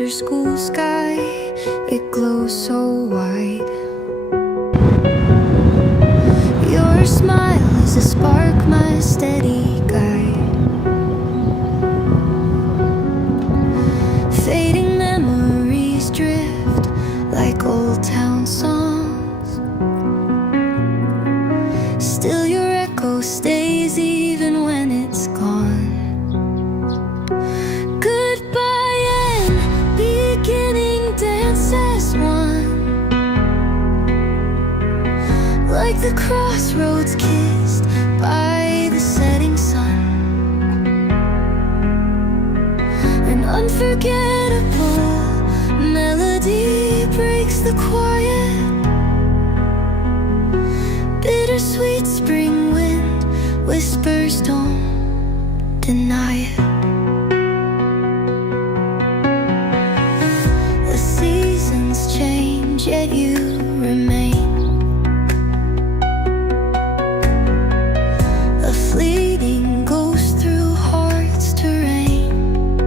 after school sky, it glows so white. Your smile is a spark, my steady guide. Fading memories drift like old town songs. Still your echo stays even when it's gone. Goodbye and beginning dance as one, like the crossroads kissed by the setting sun. An unforgettable melody breaks the quiet. Bittersweet spring wind whispers, don't deny it. The seasons change, yet you remain. A fleeting ghost through heart's terrain,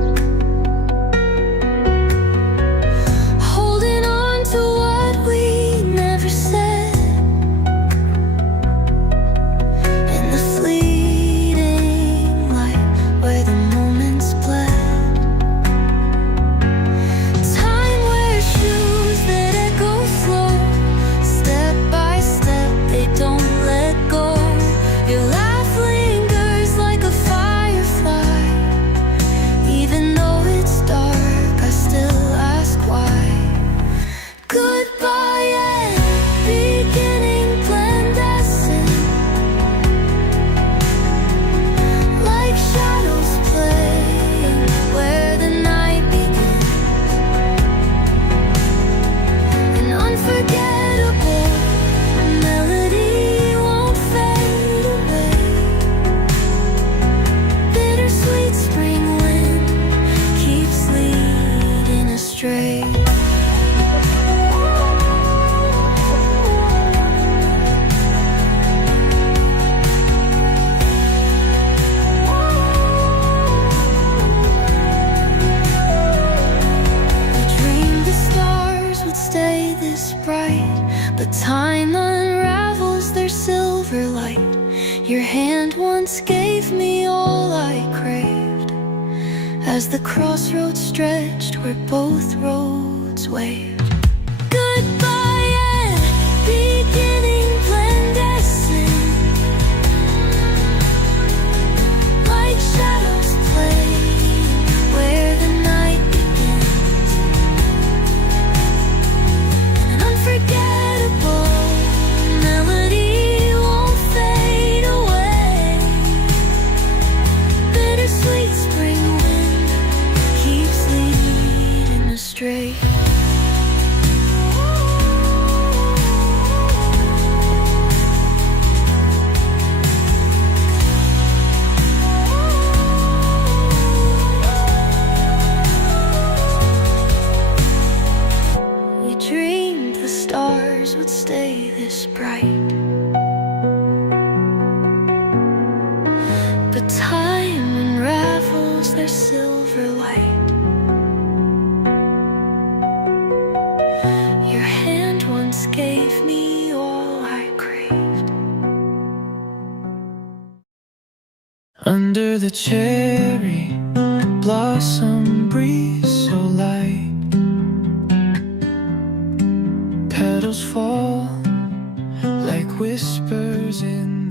holding on to what we never said. In the fleeting light where the moments bled, time wears shoes that echo slow. Step by step they don't let go. Your laugh lingers like a firefly. Even though it's dark, I still ask why. Goodbye and beginning blend as sin, like shadows playing where the night begins. An unforgettable melody won't fade away. Bittersweet spring wind keeps leading astray. We dreamed the stars would stay this bright, but time unravels their silver light. Your hand once gave me all I craved, as the crossroads stretched where both roads waved. Goodbye and beginning blend as sin, like shadows playing where the night begins. An unforgettable melody won't fade away. Bittersweet spring wind keeps leading astray. We dreamed the stars would stay this bright, but time unravels their silver light. Your hand once gave me all I craved. Under the cherry blossom breeze so light, petals fall like whispers in